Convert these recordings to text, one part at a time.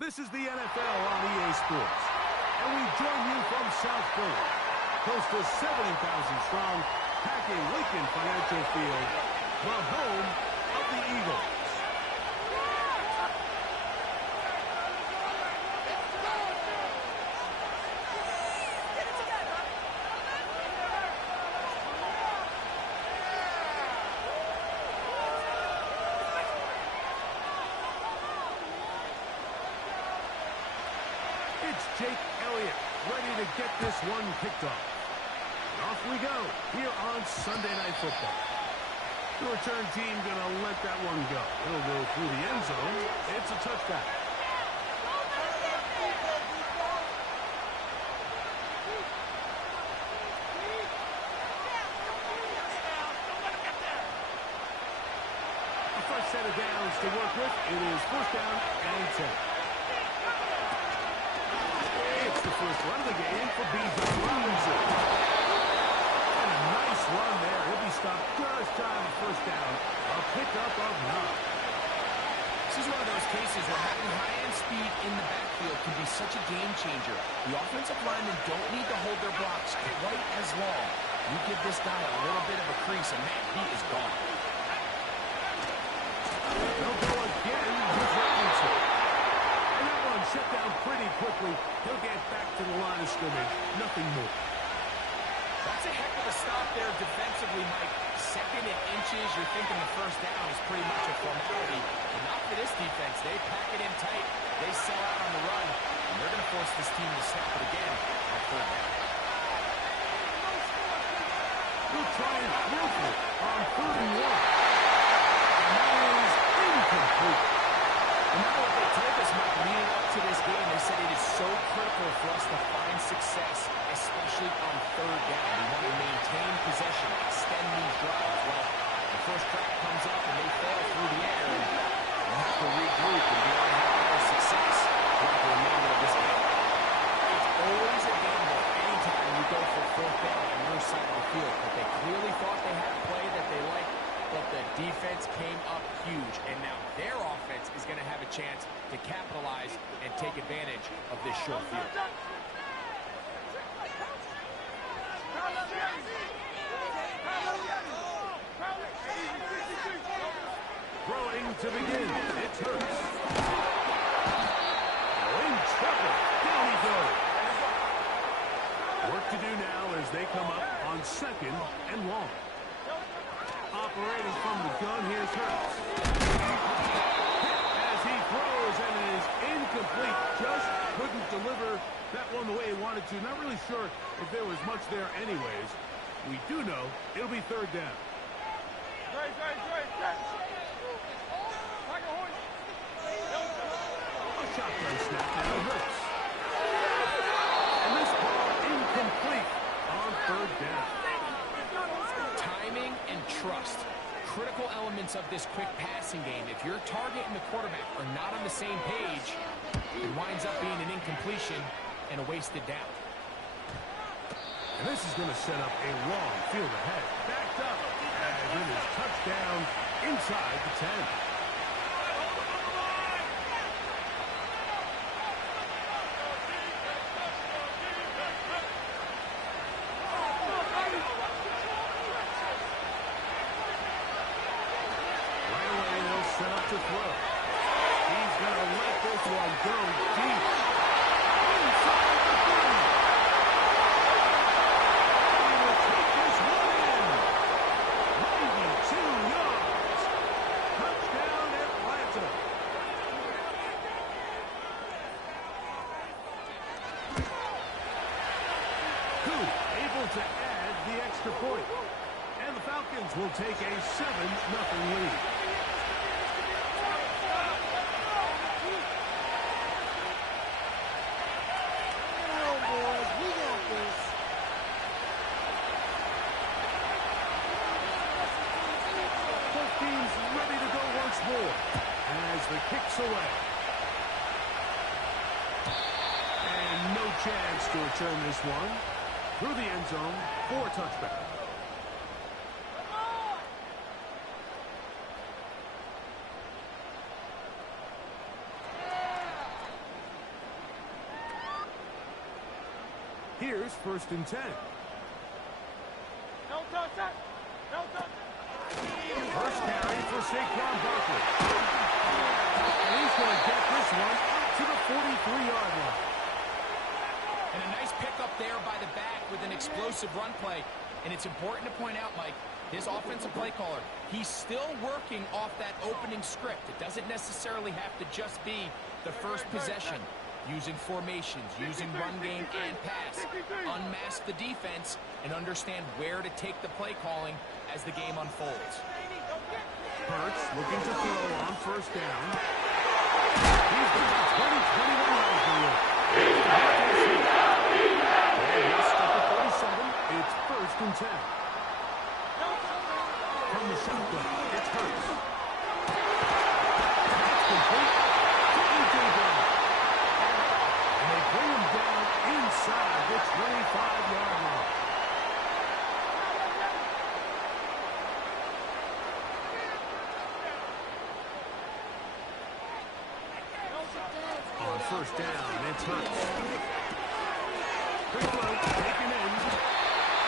This is the NFL on EA Sports, and we join you from South Philly, close to 70,000 strong, packing Lincoln Financial Field, the home of the Eagles. It's Jake Elliott, ready to get this one kicked off. Off we go, here on Sunday Night Football. The return team going to let that one go. It'll go through the end zone. It's a touchback. A fresh set of downs to work with. It is first down and 10. It's the first run of the game for B.J. Robinson. And a nice run there. He'll be stopped just shy of the first down. A pickup of 9. This is one of those cases where having high-end speed in the backfield can be such a game changer. The offensive linemen don't need to hold their blocks quite as long. You give this guy a little bit of a crease, and man, he is gone. They'll go again with Robinson. And that one shut down pretty quickly. He'll get back to the line of scrimmage. Nothing more. That's a heck of a stop there defensively, Mike. Second and inches, you're thinking the first down is pretty much a formality. But not for this defense. They pack it in tight. They sell out on the run. And they're going to force this team to snap it again on third down. We'll try and throw it on 3rd and 1. And that is incomplete. No matter what they told us, Mike, leading up to this game, they said it is so critical for us to find success, especially on third down. We want to maintain possession, extend these drives. Well, the first crack comes up and they fail through the air, and we'll have to regroup and be able to have better success throughout the remainder of this game. It's always a gamble anytime you go for 4th down on your side of the field, but they clearly thought they had a play that they liked, but the defense came up huge, and now their offense is going to have a chance to capitalize and take advantage of this short field. Throwing to begin. It's Hurts. In trouble. Down he goes. Work to do now as they come up on 2nd and long. Operating from the gun, here's Hurts. As he throws, and it is incomplete. Just couldn't deliver that one the way he wanted to. Not really sure if there was much there anyways. We do know it'll be 3rd down. A shotgun snap now Hurts. And this ball incomplete on 3rd down. Timing and trust, critical elements of this quick passing game. If your target and the quarterback are not on the same page, it winds up being an incompletion and a wasted down. And this is going to set up a long field ahead. Backed up, and it is touchdown inside the 10. Set up to throw. He's going to let this one go deep. Inside the 30. He will take this one in. 92 yards. Touchdown Atlanta. Coup able to add the extra point. And the Falcons will take a 7-0 lead. As the kick's away. And no chance to return this one. Through the end zone for a touchback. Here's 1st and 10. First carry for Saquon Barkley. And he's going to get this one out to the 43-yard line. And a nice pickup there by the back with an explosive run play. And it's important to point out, Mike, this offensive play caller, he's still working off that opening script. It doesn't necessarily have to just be the first possession. Using formations, using run game and pass. Unmask the defense and understand where to take the play calling as the game unfolds. Hurts looking to throw on 1st down. He's got 21 yards to look. And he'll stop at 37. It's 1st and 10. From the shotgun, it's Hurts. That's complete. And they bring him down inside the 25-yard line. On 1st down, it's Hurts. Quick throw, taken in.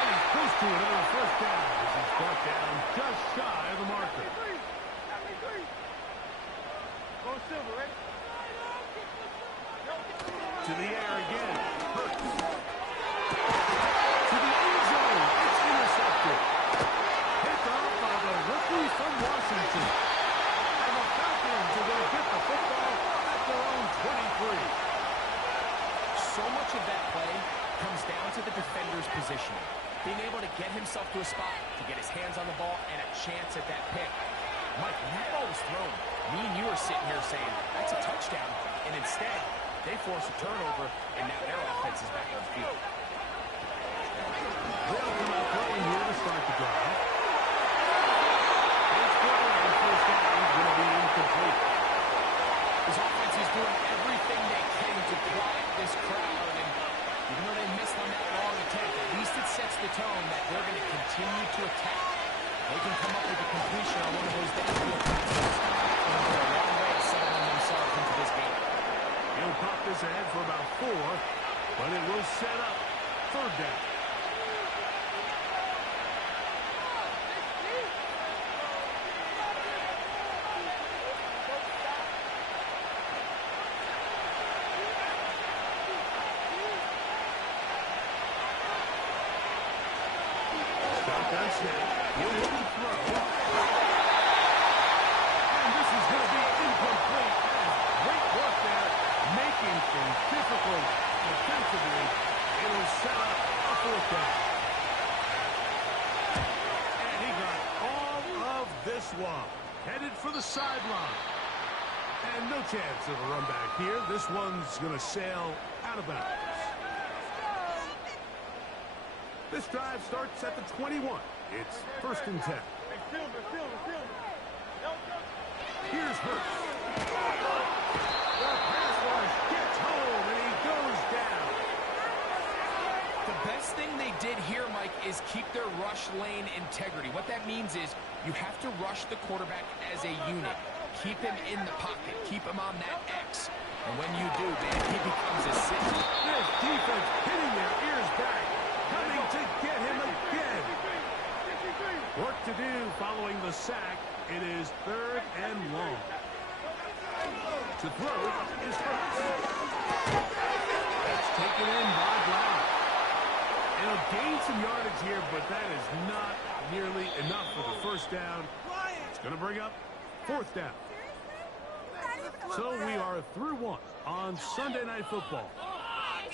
And he's close to another 1st down as he's brought down just shy of the marker. To the air again. Hurts. To the end zone. It's intercepted. Picked off by the rookie from Washington. And the Falcons are going to get the football at their own 23. So much of that play comes down to the defender's positioning. Being able to get himself to a spot, to get his hands on the ball, and a chance at that pick. Mike, when that ball was thrown, me and you are sitting here saying, that's a touchdown. And instead, they force a turnover, and now their offense is back on the field. They'll come out playing here to start the drive. It's good, and 1st down is going to be incomplete. His offense is doing everything they can to quiet this crowd, and even though they missed on that long attempt, at least it sets the tone that they're going to continue to attack. They can come up with a completion on one of those downfield passes, and go a long way to settling themselves into this game. He'll pop this ahead for about 4, but it will set up 3rd down. Shotgun snap. He'll look to throw. And this is going to be incomplete. Great work there, making things difficult defensively. It'll set up a 4th down. And he got all of this one. Headed for the sideline. And no chance of a run back here. This one's going to sail out of bounds. This drive starts at the 21. It's 1st and 10. Here's Hurts. The pass rush gets home, and he goes down. The best thing they did here, Mike, is keep their rush lane integrity. What that means is you have to rush the quarterback as a unit. Keep him in the pocket. Keep him on that X. And when you do, man, he becomes a city. This defense hitting their ears back, coming to get him again. Work to do following the sack. It is 3rd and long. To throw is Hurts. That's taken in by Brown. It'll gain some yardage here, but that is not nearly enough for the 1st down. It's going to bring up 4th down. So we are through 1 on Sunday Night Football.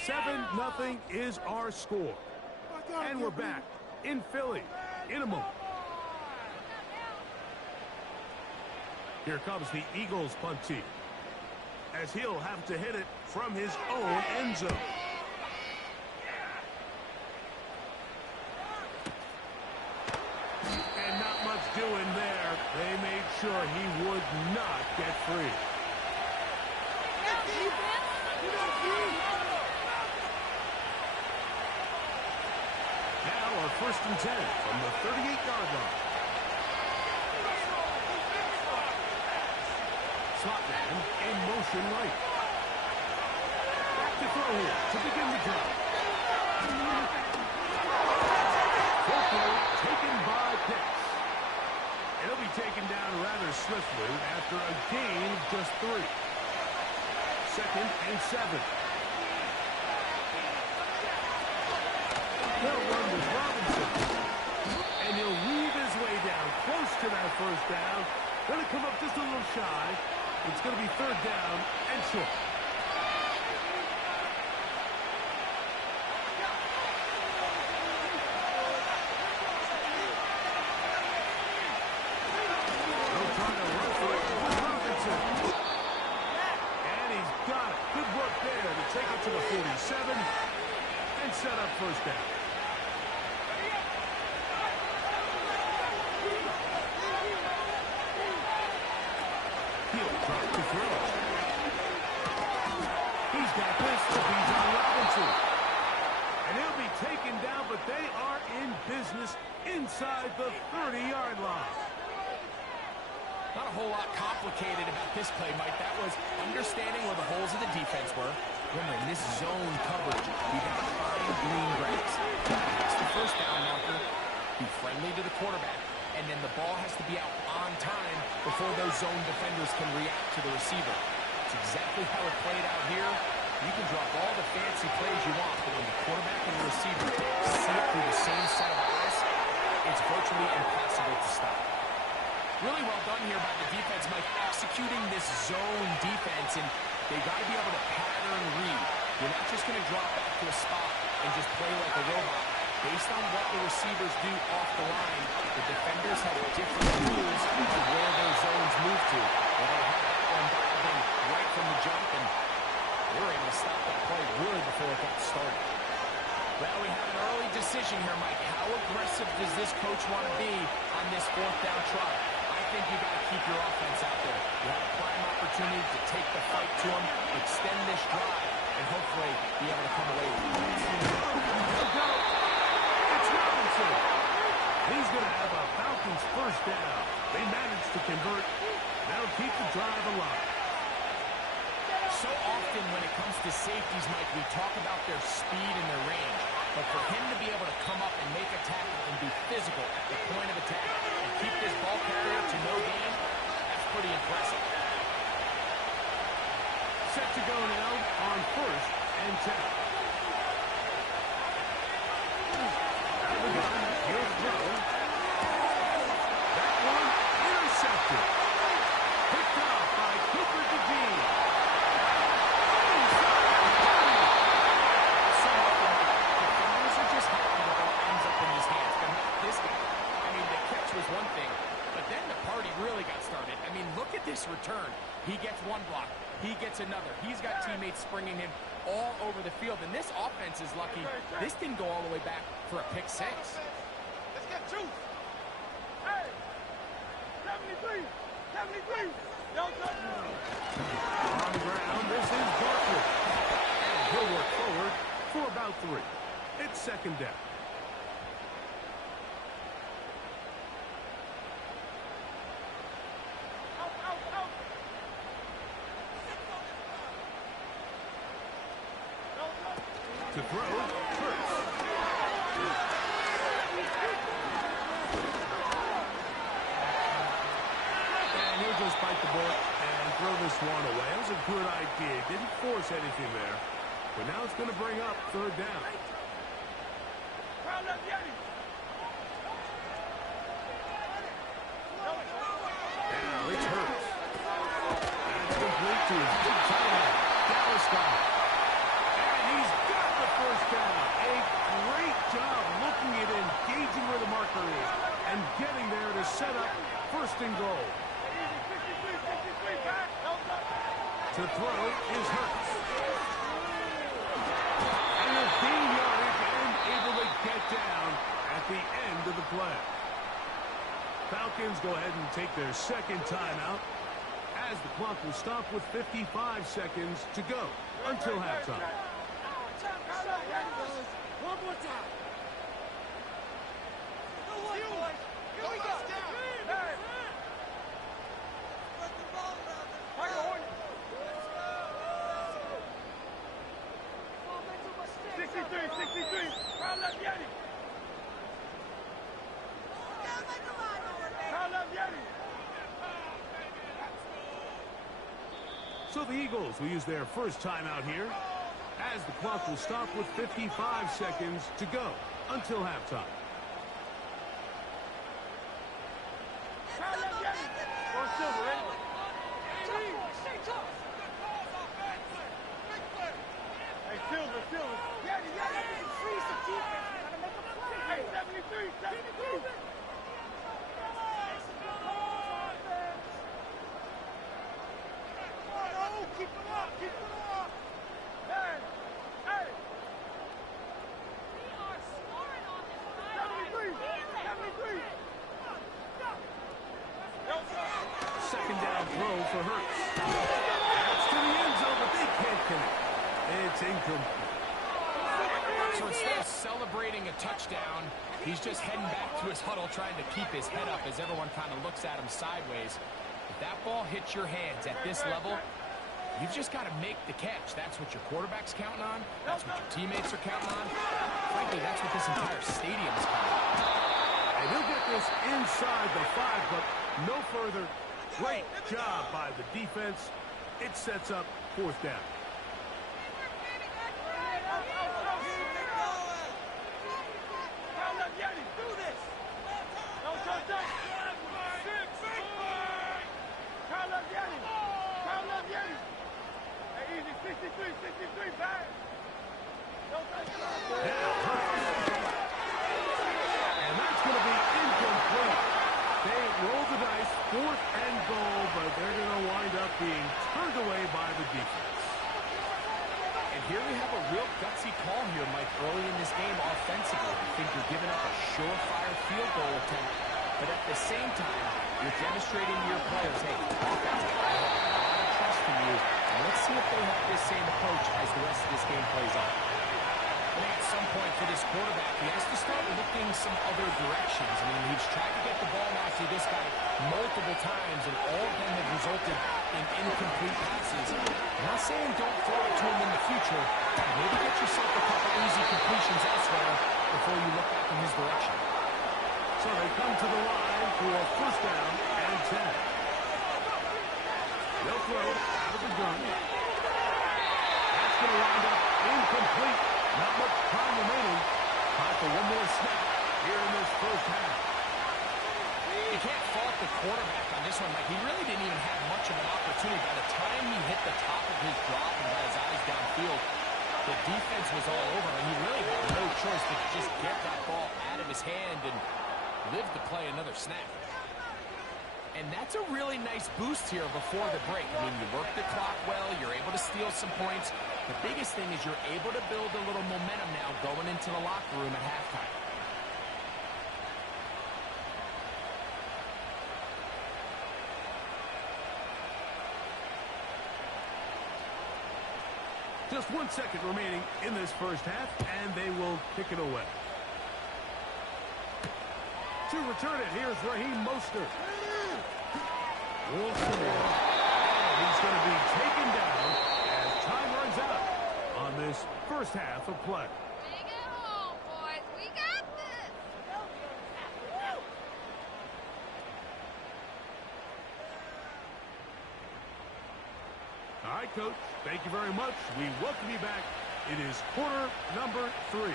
7-0 is our score. And we're back in Philly in a moment. Here comes the Eagles punt team, as he'll have to hit it from his own end zone. And not much doing there. They made sure he would not get free. Now our 1st and 10 from the 38-yard line. Slot man in motion right. To throw here to begin the drive. Going to come up just a little shy. It's going to be third down and short. They'll try to run for it with Robinson. And he's got it. Good work there to take it to the 47 and set up first down. He'll drop to throw. He's got this to Bijan Robinson. And he'll be taken down, but they are in business inside the 30-yard line. Not a whole lot complicated about this play, Mike. That was understanding where the holes of the defense were. Remember, in this zone coverage, you got to find green grass. That's the first down marker. Be friendly to the quarterback. And then the ball has to be out on time before those zone defenders can react to the receiver. It's exactly how it played out here. You can drop all the fancy plays you want, but when the quarterback and the receiver see it through the same set of eyes, it's virtually impossible to stop. Really well done here by the defense, Mike, executing this zone defense, and they've got to be able to pattern read. You're not just going to drop back to a spot and just play like a robot. Based on what the receivers do off the line, the defenders have different rules of where their zones move to. Well, they had that one dialed in right from the jump, and they were able to stop that play really before it got started. Well, we have an early decision here, Mike. How aggressive does this coach want to be on this fourth down try? I think you got to keep your offense out there. You have a prime opportunity to take the fight to them, extend this drive, and hopefully be able to come away with it. It's Robinson. He's going to have a Falcons first down. They managed to convert. That'll keep the drive alive. So often when it comes to safeties, Mike, we talk about their speed and their range. But for him to be able to come up and make a tackle and be physical at the point of attack and keep this ball carrier to no gain, that's pretty impressive. Set to go now on first and 10. Out of the gun, here's throw. That one intercepted. Picked off by Cooper DeDean. So often, defenders are just happy the ball ends up in his hands, but not this guy. I mean, the catch was one thing, but then the party really got started. I mean, look at this return. He gets one block. He gets another. He's got teammates springing him all over the field. And this offense is lucky. This didn't go all the way back for a pick six. Let's get juice. Hey, 73. 73. On the ground, this is Barkley. And he'll work forward for about 3. It's second down. To throw, Hurts. And he'll just bite the bullet and throw this one away. That was a good idea. Didn't force anything there. But now it's going to bring up third down. Now it's Hurts. That's complete to his big tight end, Dallas Goedert. He's got the first down. A great job looking at engaging where the marker is and getting there to set up first and goal. To throw is Hurts. And a gain yardage and able to get down at the end of the play. Falcons go ahead and take their second timeout as the clock will stop with 55 seconds to go until halftime. One more time. Here we go. Hey. Let's go. 63. Crown left Yeti. Crown left Yeti. So the Eagles will use their first timeout here as the clock will stop with 55 seconds to go until halftime. Crown left Yeti. for Hurts. That's to the end zone, but they can't connect. It's incomplete. So instead of celebrating a touchdown, he's just heading back to his huddle trying to keep his head up as everyone kind of looks at him sideways. If that ball hits your hands at this level, you've just got to make the catch. That's what your quarterback's counting on. That's what your teammates are counting on. Frankly, that's what this entire stadium is counting on. And he'll get this inside the 5, but no further. Great job by the defense. It sets up 4th down. And that's going to be incomplete. They roll the dice, 4th and goal, but they're going to wind up being turned away by the defense. And here we have a real gutsy call here, Mike, early in this game offensively. I think you're giving up a surefire field goal attempt, but at the same time, you're demonstrating to your players, hey, offense, I have a lot of trust in you, and let's see if they have this same approach as the rest of this game plays on. I think at some point for this quarterback, he has to start looking some other directions. I mean, he's tried to get the ball now to this guy multiple times, and all of them have resulted in incomplete passes. I'm not saying don't throw it to him in the future. Maybe get yourself a couple easy completions elsewhere before you look back in his direction. So they come to the line for a 1st down and 10. They'll throw out of the gun. That's going to wind up incomplete. Not much time remaining. Time for one more snap here in this 1st half. You can't fault the quarterback on this one, Mike. He really didn't even have much of an opportunity. By the time he hit the top of his drop and got his eyes downfield, the defense was all over him. He really had no choice but to just get that ball out of his hand and live to play another snap. And that's a really nice boost here before the break. I mean, you work the clock well, you're able to steal some points. The biggest thing is you're able to build a little momentum now going into the locker room at halftime. Just 1 second remaining in this 1st half, and they will kick it away. To return it, here's Raheem Mostert. Wolfson, and he's going to be taken down as time runs out on this 1st half of play. Bring it home, boys. We got this. All right, Coach. Thank you very much. We welcome you back. It is quarter number 3.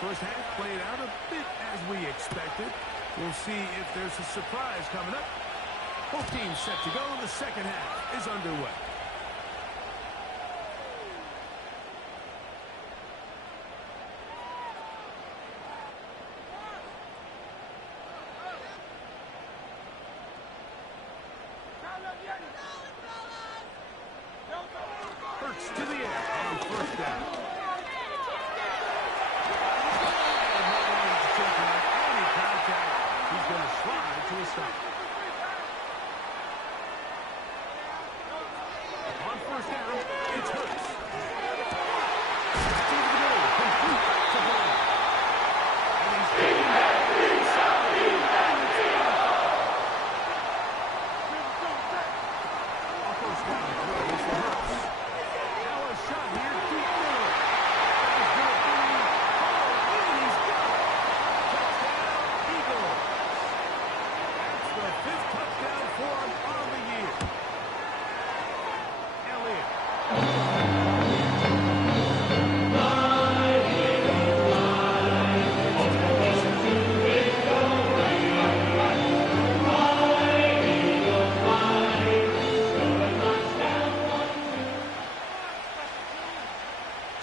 First half played out a bit as we expected. We'll see if there's a surprise coming up. Both teams set to go. The 2nd half is underway. Hurts to the air on 1st down. Any contact, he's going to slide to a stop. On 1st down, it's Hurts. That's over the middle, complete to Brown. And he's taken back inside. On 1st down, throws for Hurts. Now a shot here, deep middle. That is going to be and he's got it. Touchdown, Eagles. That's the 5th touchdown for him on the year. Elliott.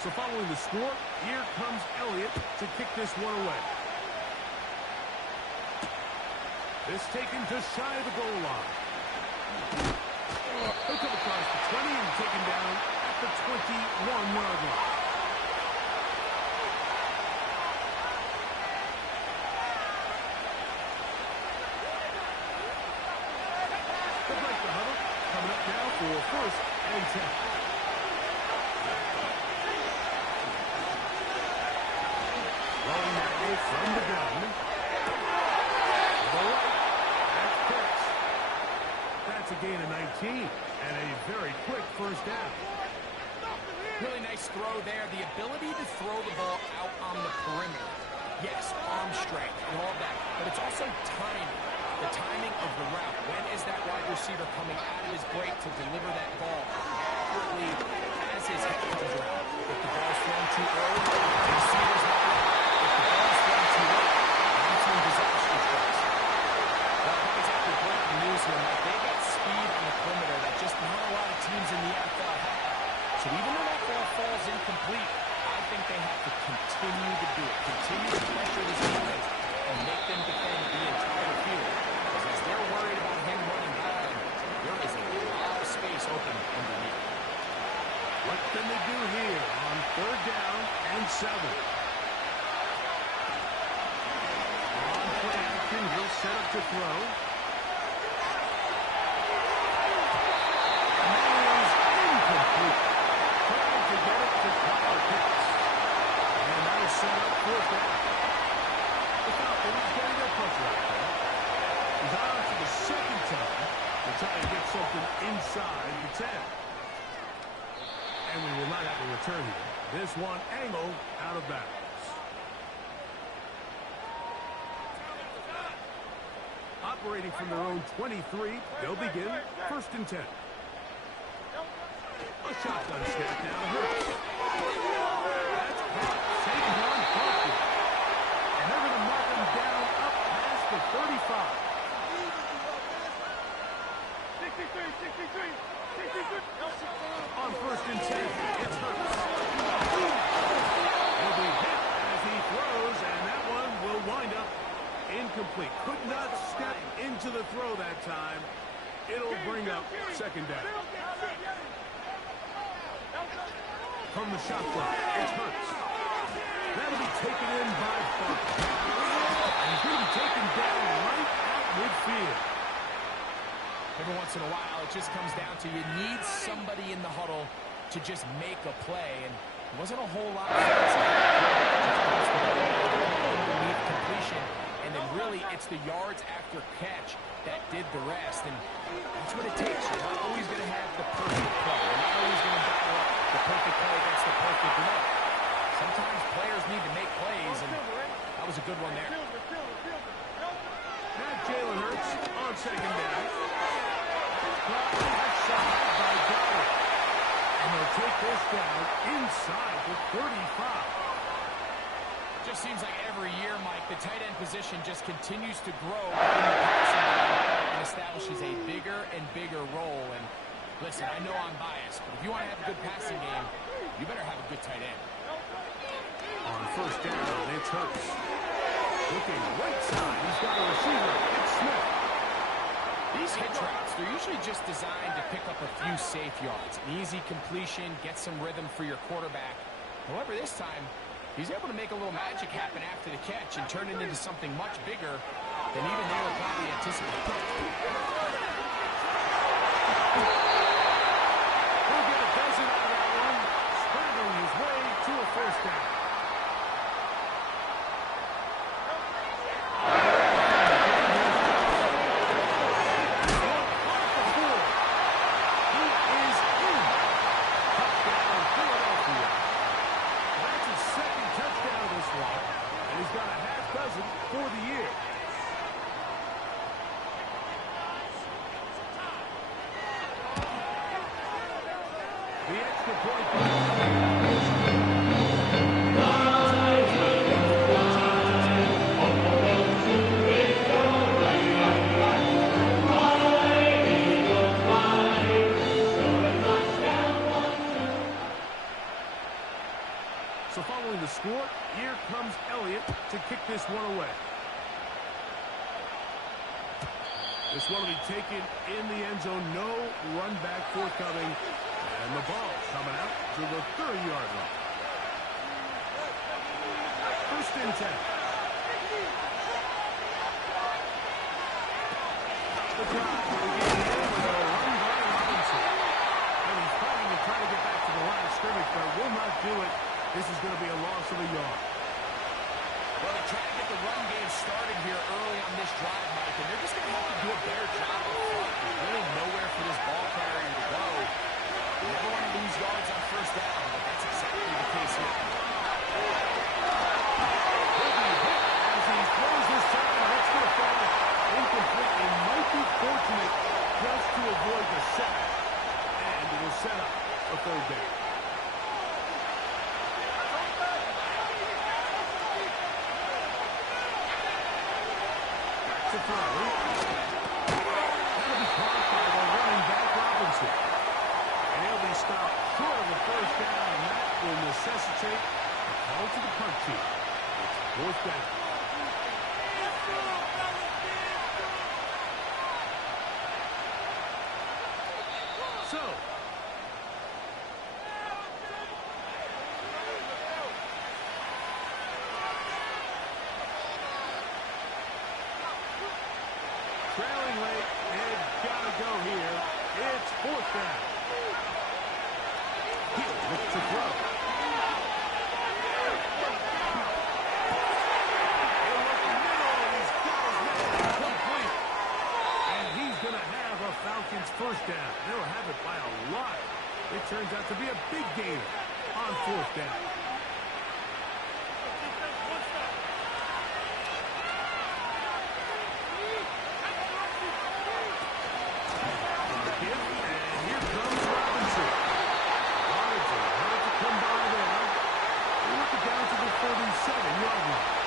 So following the score, here comes Elliott to kick this one away. This taken just shy of the goal line. He'll come across the 20 and taken down at the 21-yard line. break the huddle. Coming up now for 1st and 10. Rolling now from the gun. The right. That's picks. That's a gain of 19 and a very quick 1st down. Really nice throw there. The ability to throw the ball out on the perimeter. Yes, arm strength and all that, but it's also timing. The timing of the route. When is that wide receiver coming out of his break to deliver that ball accurately as his head comes around? If the ball's thrown too early, the receiver's not ready. If the ball's thrown too late, that's when disaster strikes. Well, I think it's after breaking news here, Mike. They got speed on the perimeter that just not a lot of teams in the NFL have. So even though that ball falls incomplete, I think they have to continue to do it. Continue to pressure this defense and make them defend the entire field. Because as they're worried about him running down, there is a lot of space open underneath. What can they do here on 3rd down and 7? On play action, he'll set up to throw. And that is incomplete. Trying to get it to Kyle Pitts. And that'll set up 4th down. The Falcons getting their pressure out there. He's on to the 2nd time to try to get something inside the 10. And we will not have a return here. This one angled out of bounds. Operating from their own 23, they'll begin 1st and 10. A shotgun snap now to Hurts. That's caught. Saquon Barkley. And they're going to mark him down up past the 35. 63, 63, 63. On 1st and 10, it's Hurts. He'll be hit as he throws, and that one will wind up incomplete. Could not step into the throw that time. It'll bring up 2nd down. From the shotgun, it's Hurts. That'll be taken in by Barkley. And he's going to be taken down right at midfield. Every once in a while, it just comes down to you need somebody in the huddle to just make a play, and it wasn't a whole lot of underneath completion, and then really it's the yards after catch that did the rest, and that's what it takes. You're not always going to have the perfect play. You're not always going to dial up the perfect play against the perfect look. Sometimes players need to make plays, and that was a good one there. Now Jalen Hurts on 2nd down. And they'll take this down inside the 35. Just seems like every year, Mike, the tight end position just continues to grow in the passing game and establishes a bigger and bigger role. And listen, I know I'm biased, but if you want to have a good passing game, you better have a good tight end. On 1st down, it's Hurts. Looking right side, he's got a receiver. It's Smith. These hitch routes, they're usually just designed to pick up a few safe yards. An easy completion, get some rhythm for your quarterback. However, this time, he's able to make a little magic happen after the catch and turn it into something much bigger than even they were probably anticipating. He'll get a dozen out of that one, scrambling his way to a 1st down. For the year. The extra point. So following the score, here comes Elliott to kick this one away. This one will be taken in the end zone. No run back forthcoming. And the ball coming out to the 30-yard line. 1st and 10. The drive will begin with so. Trailing late, and gotta go here. It's fourth down. Hill looks to throw. Falcons first down. They'll have it by a lot. It turns out to be a big gain on fourth down. And here comes Robinson. Robinson had to come by there. They look it down to the 47-yard line.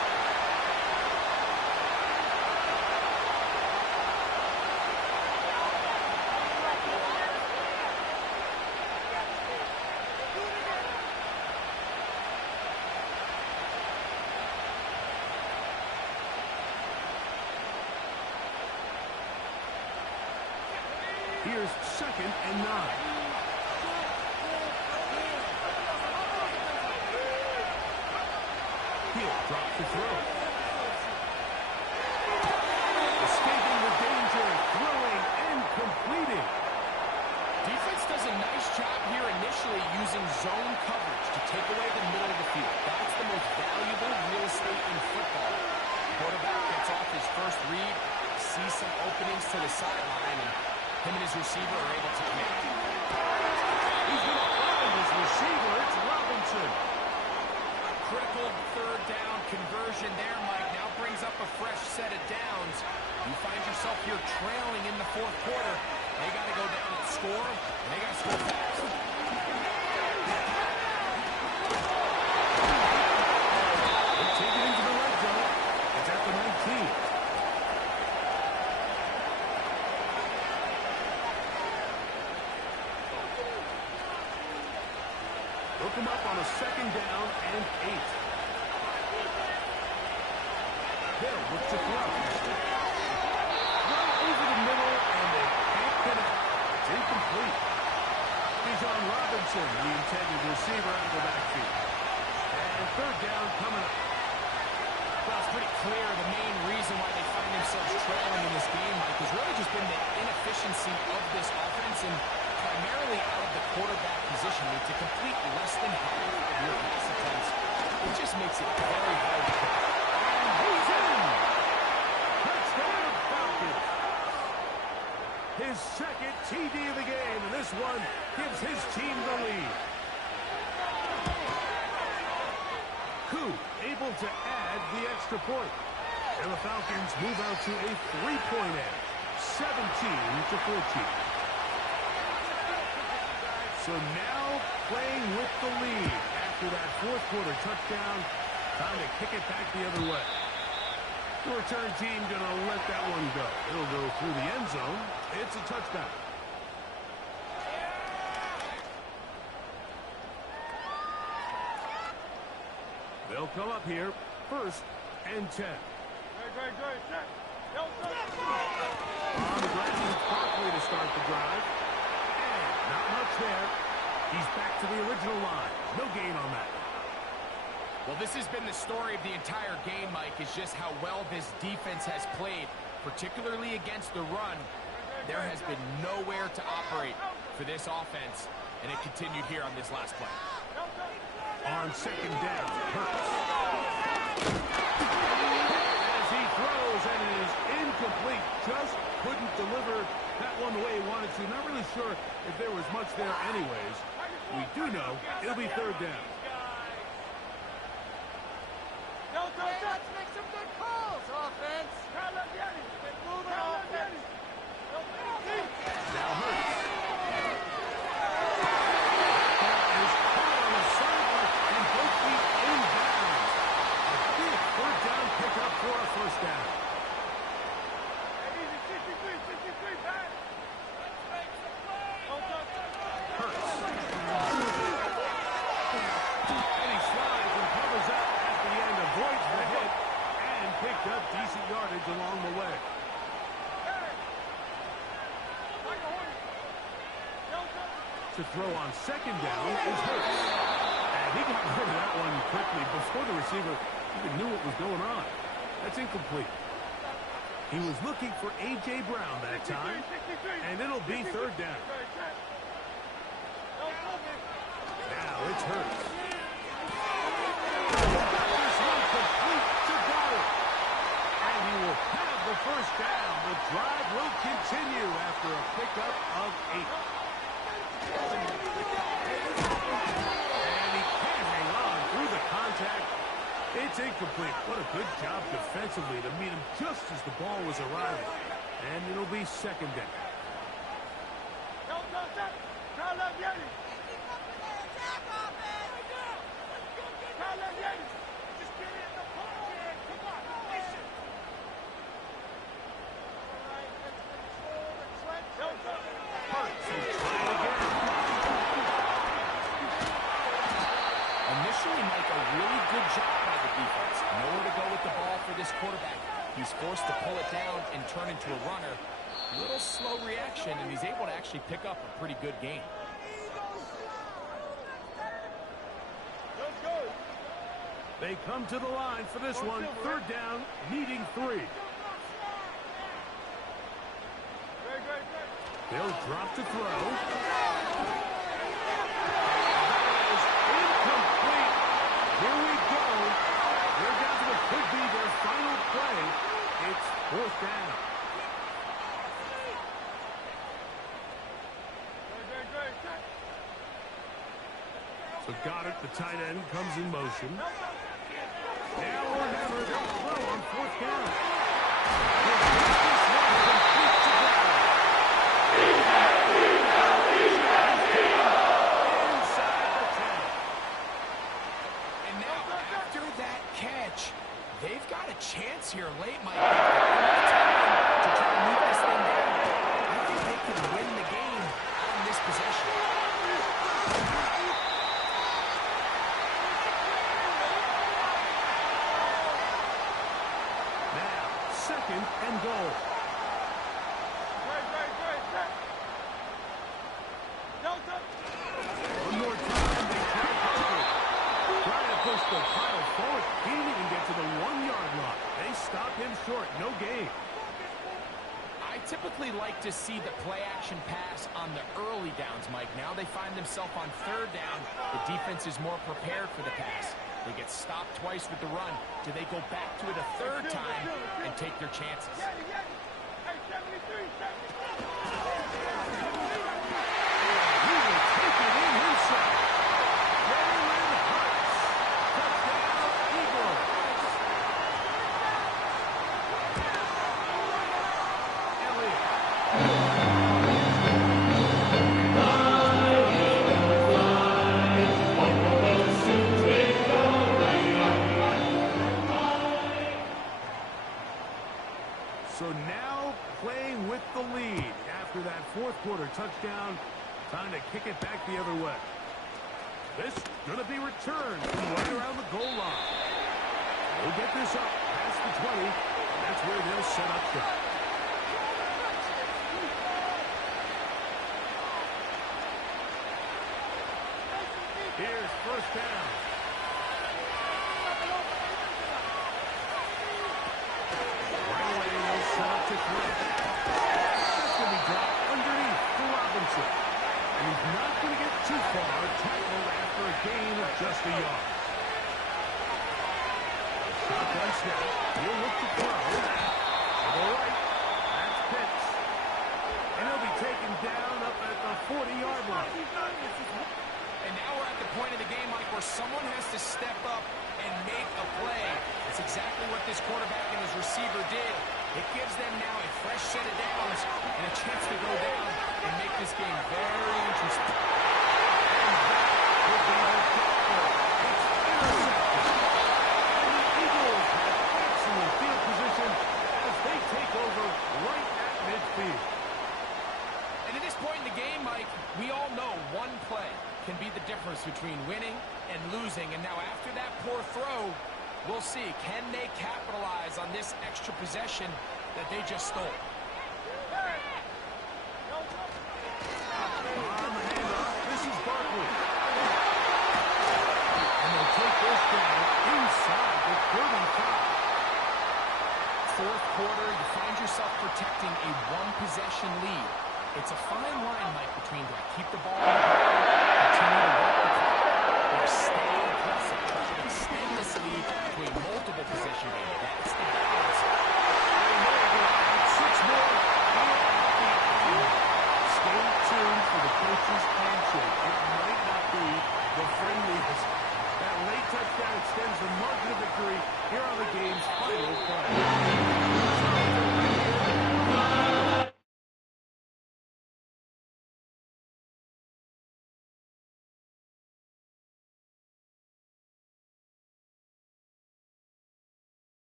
Here's 2nd and 9. Hill drops the throw. Escaping the danger, throwing and completing. Defense does a nice job here initially using zone coverage to take away the middle of the field. That's the most valuable real estate in football. Quarterback gets off his first read, sees some openings to the sideline, and him and his receiver are able to connect. He's going to find his receiver. It's Robinson. Critical third down conversion there, Mike. Now brings up a fresh set of downs. You find yourself here trailing in the fourth quarter. They got to go down and score, and they got to score fast. They take it into the red zone. It's at the 19. Hook him up on a 2nd down and 8. Hill looks to throw. Right over the middle, and they can't connect. It's incomplete. Bijan Robinson, the intended receiver, out of the backfield. And 3rd down coming up. Well, it's pretty clear the main reason why they find themselves trailing in this game, Mike, has really just been the inefficiency of this offense and primarily out of the quarterback position. To complete less than half of your pass attempts, it just makes it very hard to pick. And he's in! Touchdown Falcons! His 2nd TD of the game, and this one gives his team the lead. Koo able to add the extra point. And the Falcons move out to a 3-point edge, 17-14. So now playing with the lead after that fourth quarter touchdown. Time to kick it back the other way. The return team going to let that one go. It'll go through the end zone. It's a touchdown. They'll come up here, 1st and 10. On the ground, Barkley to start the drive. And not much there. He's back to the original line. No gain on that. Well, this has been the story of the entire game, Mike, is just how well this defense has played, particularly against the run. There has been nowhere to operate for this offense, and it continued here on this last play. On 2nd down, Hurts. As he throws, and it is incomplete. Just couldn't deliver that one the way he wanted to. Not really sure if there was much there anyways. We do know it'll be 3rd down. Let's make some good calls, offense. Now Hurts. Is caught on the sideline and both feet inbounds. A big 3rd down pickup for a 1st down. Hurts. And he slides and covers up at the end, avoids the hit, and picked up decent yardage along the way. to throw on second down is Hurts. And he got rid of that one quickly before the receiver even knew what was going on. That's incomplete. He was looking for A.J. Brown that time, and it'll be third down. Now it's Hurts. This one complete to Goddard. And he will have the first down. The drive will continue after a pickup of 8. And he can't hang on through the contact. It's incomplete. What a good job defensively to meet him just as the ball was arriving. And it'll be second down. Initially, Mike, a really good job by the defense. Nowhere to go with the ball for this quarterback. He's forced to pull it down and turn into a runner. A little slow reaction, and he's able to actually pick up a pretty good game. They come to the line for this one. Third down, needing 3. They'll drop to throw. That is incomplete. Here we go. They're down to what could be their final play. It's fourth down. So Goddard, the tight end, comes in motion. Now or never, they'll throw on fourth down. Inside the 10. And now, after that catch, they've got a chance here late, Mike. To try to move this thing down. I think they can win the game on this possession. Second and goal. One more time, they try to push the pile forward. He didn't even get to the 1-yard line. They stop him short. No gain. I typically like to see the play-action pass on the early downs, Mike. Now they find themselves on third down. The defense is more prepared for the pass. They get stopped twice with the run. Do they go back to it a third time and take their chances? He will take it in himself. Jalen Hurts. Touchdown, Eagles. Elliott. So now playing with the lead after that fourth quarter touchdown. Time to kick it back the other way. This going to be returned from right around the goal line. We'll get this up past the 20. That's where they'll set up shop. Here's first down. Right away, they'll set up to throw. That's going to be dropped underneath for Robinson. And he's not going to get too far, tackled after a gain of just a yard. Shotgun snap. He'll look to throw. To the right. That's Pitts. And he'll be taken down up at the 40-yard line. And now we're at the point of the game, Mike, where someone has to step up and make a play. That's exactly what this quarterback and his receiver did. It gives them now a fresh set of downs and a chance to go down and make this game very interesting. And that will be the tackle. It's intercepted. And the Eagles have excellent field position as they take over right at midfield. And at this point in the game, Mike, we all know one play can be the difference between winning and losing. And now after that poor throw, we'll see, can they capitalize on this extra possession that they just stole? On the handoff, fine line, Mike, between do I keep the ball on the ground, continue to work the clock, or stay